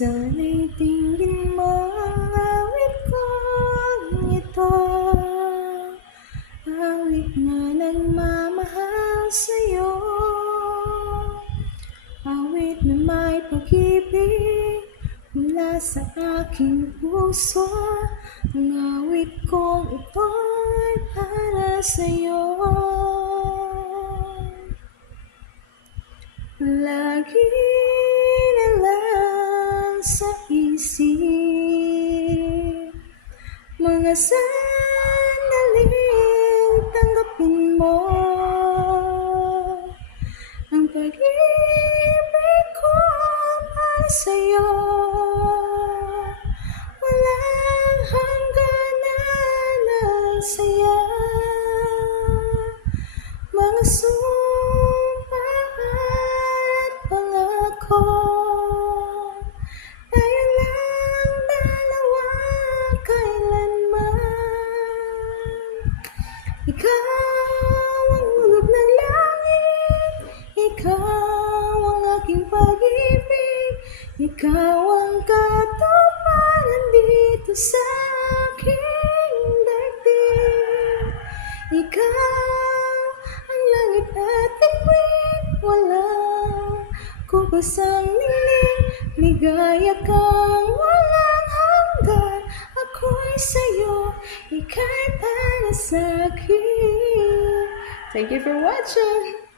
Sana'y tingin mo ang awit kong ito, awit na nagmamahal sa'yo, awit na may pag-ibig mula sa aking puso. Ang awit kong ito'y para sa'yo. Lagi na lang sa isip mga sandaling tanggapin mo ang pag-ibig ko para sa'yo. Walang hangganan ang saya, mga pangako, tayo lang dalawa kailanman. Ikaw ang ulog ng langit, ikaw ang aking pag-ibig, ikaw ang katuparan dito sa aking daigdig. Ikaw ang langit at bituin, walang kubas ang ningning, ligaya kang walang hanggan. Ako'y sa'yo, ika'y para sa'kin. Thank you for watching.